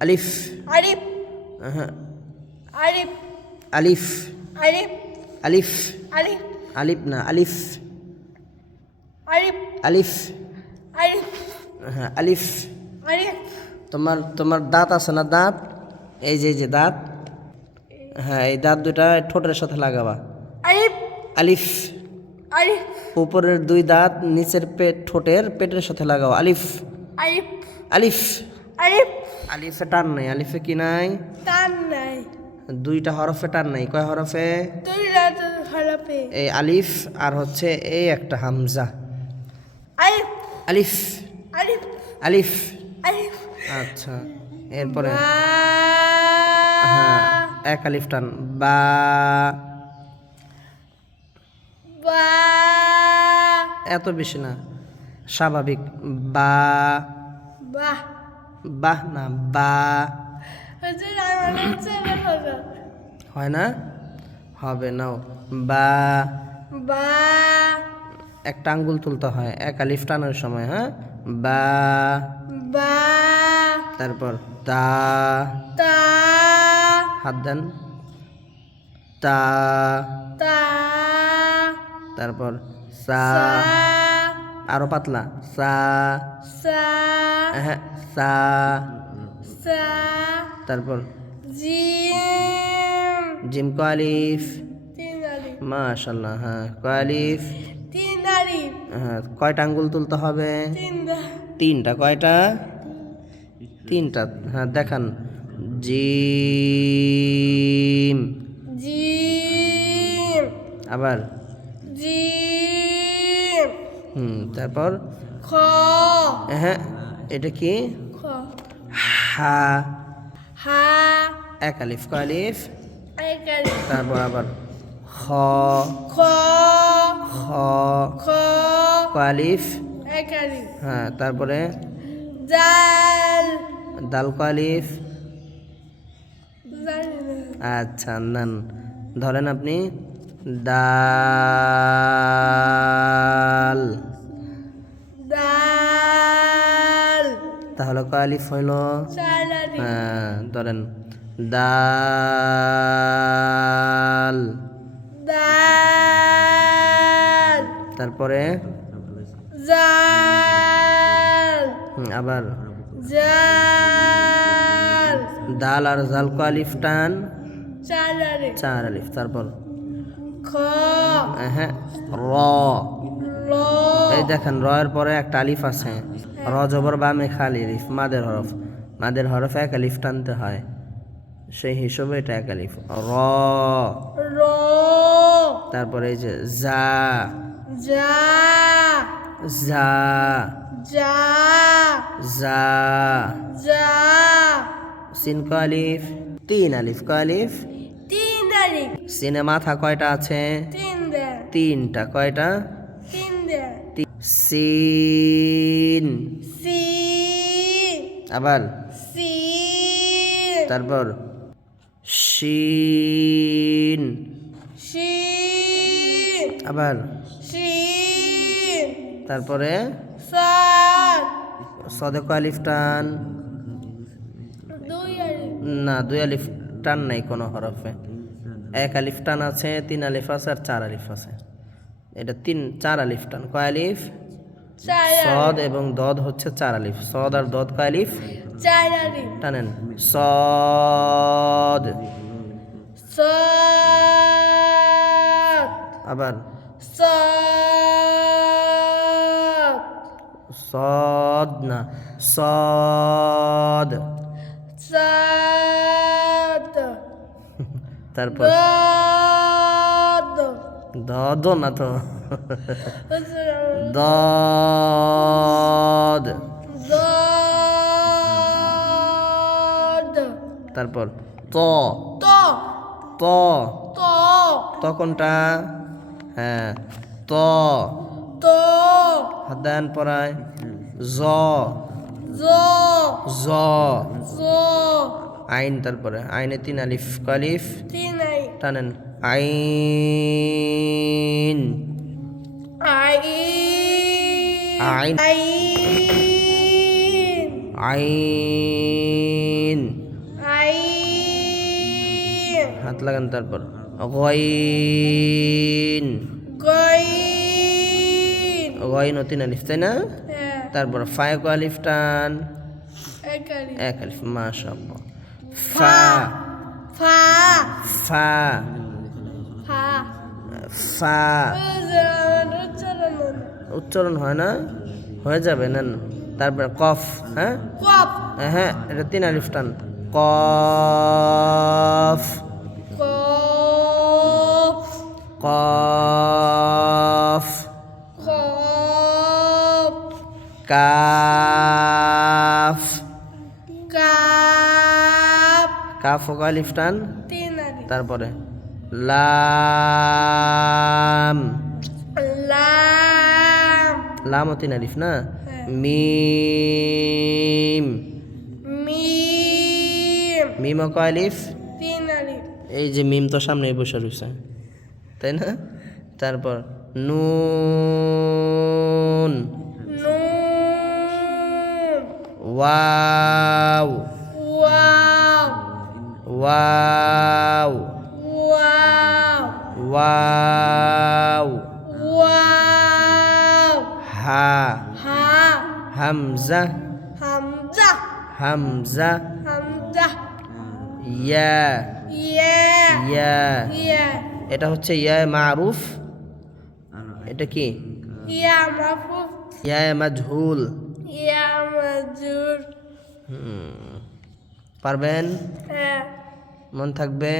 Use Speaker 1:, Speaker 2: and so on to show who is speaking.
Speaker 1: আলিফ
Speaker 2: আলিফ
Speaker 1: হ্যাঁ
Speaker 2: আলিফ
Speaker 1: আলিফ
Speaker 2: আলিফ
Speaker 1: আলিফ
Speaker 2: আলিফ
Speaker 1: আলিফ না আলিফ
Speaker 2: আলিফ
Speaker 1: আলিফ
Speaker 2: আলিফ
Speaker 1: হ্যাঁ আলিফ
Speaker 2: আলিফ
Speaker 1: তোমার তোমার দাঁত আছে না দাঁত এই যে যে দাঁত হ্যাঁ এই দাঁত দুটা ঠোঁটের সাথে লাগাবা
Speaker 2: আলিফ
Speaker 1: আলিফ
Speaker 2: আলিফ
Speaker 1: উপরের দুই দাঁত নিচের পেট ঠোঁটের পেটের সাথে লাগাও আলিফ
Speaker 2: আলিফ
Speaker 1: আলিফ
Speaker 2: আলিফ।
Speaker 1: আলিফে টান নাই আলিফে কি নাই?
Speaker 2: টান নাই।
Speaker 1: দুইটা হরফে টান নাই কয় হরফে?
Speaker 2: রাত হলপে
Speaker 1: এই আলিফ আর হচ্ছে এই একটা হামজা।
Speaker 2: আলিফ।
Speaker 1: আলিফ।
Speaker 2: আলিফ।
Speaker 1: আলিফ।
Speaker 2: আলিফ।
Speaker 1: আচ্ছা এরপরে? হ্যাঁ এক আলিফ টান। বা।
Speaker 2: বা।
Speaker 1: এত বেশি না স্বাভাবিক। বা।
Speaker 2: বাহ।
Speaker 1: বাহ না বা।
Speaker 2: হলো
Speaker 1: হয় না? হবে নাও বা।
Speaker 2: বা।
Speaker 1: একটা আঙ্গুল তুলতে হয় এক আলিফ টানার সময় হ্যাঁ? বা।
Speaker 2: বা।
Speaker 1: তারপর তা।
Speaker 2: তা।
Speaker 1: হাত দেন। তা।
Speaker 2: তা।
Speaker 1: তারপর সা। আরও পাতলা। সা
Speaker 2: সা
Speaker 1: হ্যাঁ সা।
Speaker 2: সা
Speaker 1: তারপর?
Speaker 2: জিম।
Speaker 1: জিম কালিফ মাশাল্লাহ হ্যাঁ কালিফ
Speaker 2: তিন আলিফ।
Speaker 1: হ্যাঁ কয়টা আঙ্গুল তুলতে হবে? তিনটা কয়টা? তিনটা হ্যাঁ দেখান। জিম।
Speaker 2: জিম।
Speaker 1: আবার?
Speaker 2: জিম।
Speaker 1: হুম তারপর?
Speaker 2: খ।
Speaker 1: হ্যাঁ এটা কি?
Speaker 2: খ।
Speaker 1: হা।
Speaker 2: হা।
Speaker 1: এক আলিফ কালিফ
Speaker 2: এক আলিফ।
Speaker 1: তারপর আবার খ।
Speaker 2: খ।
Speaker 1: খ।
Speaker 2: খ। এক আলিফ।
Speaker 1: হ্যাঁ তারপরে?
Speaker 2: জাল।
Speaker 1: দাল
Speaker 2: জানি না
Speaker 1: আচ্ছা নান ধরেন আপনি ডাল কালিফ হইল হ্যাঁ ধরেন
Speaker 2: দাল।
Speaker 1: তারপরে? আবার? দাল আর জাল কালিফ টান?
Speaker 2: চার আলিফ
Speaker 1: তারপর? হ্যাঁ র। এই দেখেন র এর পরে একটা আলিফ আছে। র জবর বামে খালি আলিফ মাদের হরফ। মাদের হরফ এক আলিফ টানতে হয়। সেই হিসেবে এটা এক আলিফ। র।
Speaker 2: র।
Speaker 1: তারপরে এই যে যা।
Speaker 2: যা।
Speaker 1: যা।
Speaker 2: যা।
Speaker 1: যা।
Speaker 2: যা।
Speaker 1: সিন কালিফ তিন আলিফ কালিফ
Speaker 2: তিন আলিফ।
Speaker 1: সিনে মাথা কয়টা আছে? তিনটা কয়টা?
Speaker 2: তিন
Speaker 1: সিন
Speaker 2: সি
Speaker 1: আবার? তারপর শিন। আবার? তারপরে? সদক আলিফ টান।
Speaker 2: দুই আলিফ।
Speaker 1: না দুই আলিফ টান নাই কোনো হরফে। এক আলিফ টান আছে তিন আলিফ আছে আর চার আলিফ আছে। এটা তিন চার আলিফ টান। কয় আলিফ? সদ এবং দদ হচ্ছে চার আলিফ। সদ আর দদ কয় আলিফ?
Speaker 2: চার আলিফ।
Speaker 1: টানেন। সদ।
Speaker 2: সাত
Speaker 1: আবার।
Speaker 2: সাত
Speaker 1: সদ না। সদ।
Speaker 2: সাত
Speaker 1: তারপর?
Speaker 2: দাদ।
Speaker 1: দদ না তো। দদ।
Speaker 2: দাদ।
Speaker 1: তারপর ত।
Speaker 2: ত।
Speaker 1: ত।
Speaker 2: তো।
Speaker 1: তখনটা হ্যাঁ ত।
Speaker 2: তো।
Speaker 1: হাদান পরায়। জ।
Speaker 2: জো।
Speaker 1: জ।
Speaker 2: জো।
Speaker 1: আইন তারপরে আইনে তিন আলিফ কালিফ।
Speaker 2: তিন আই
Speaker 1: টানেন আইন।
Speaker 2: আই
Speaker 1: আইন।
Speaker 2: আইন।
Speaker 1: আইন। হাত লাগান তারপর। গইন।
Speaker 2: গইন।
Speaker 1: গইন অতিন আলিফ তাই না?
Speaker 2: হ্যাঁ।
Speaker 1: তারপর ফায়ক আলিফ টান।
Speaker 2: এক আলিফ।
Speaker 1: মাশাআল্লাহ। ফা।
Speaker 2: ফা।
Speaker 1: ফা।
Speaker 2: ফা।
Speaker 1: ফা।
Speaker 2: উচ্চারণ
Speaker 1: হয় না? হয়ে যাবে নেন। তারপর কফ হ্যাঁ?
Speaker 2: কপ
Speaker 1: হ্যাঁ এটা তিন আলিফ টান। কফ। কফ।
Speaker 2: কপ
Speaker 1: কাফ। কাফ। ও আলিফ টান। তারপরে লাম।
Speaker 2: লাম।
Speaker 1: লাম ও তিন আলিফ না। মিম
Speaker 2: মিম
Speaker 1: মিম কয় আলিফ
Speaker 2: তিন আলিফ
Speaker 1: এই যে মিম তো সামনে বসে রয়েছে তাই না তারপর নুন
Speaker 2: নুন
Speaker 1: ওয়াও
Speaker 2: ওয়াও
Speaker 1: ওয়াও
Speaker 2: ওয়াও
Speaker 1: ওয়াও হামজা
Speaker 2: হামজা
Speaker 1: হামজা
Speaker 2: হামজা
Speaker 1: ইয়া
Speaker 2: ইয়া
Speaker 1: ইয়া
Speaker 2: ইয়া
Speaker 1: এটা হচ্ছে ইয়া মারুফ। এটা কি?
Speaker 2: ইয়া মাফুফ
Speaker 1: ইয়া মাজহুল।
Speaker 2: ইয়া মাজুর
Speaker 1: হুম। পারবেন?
Speaker 2: হ্যাঁ।
Speaker 1: মন থাকবে?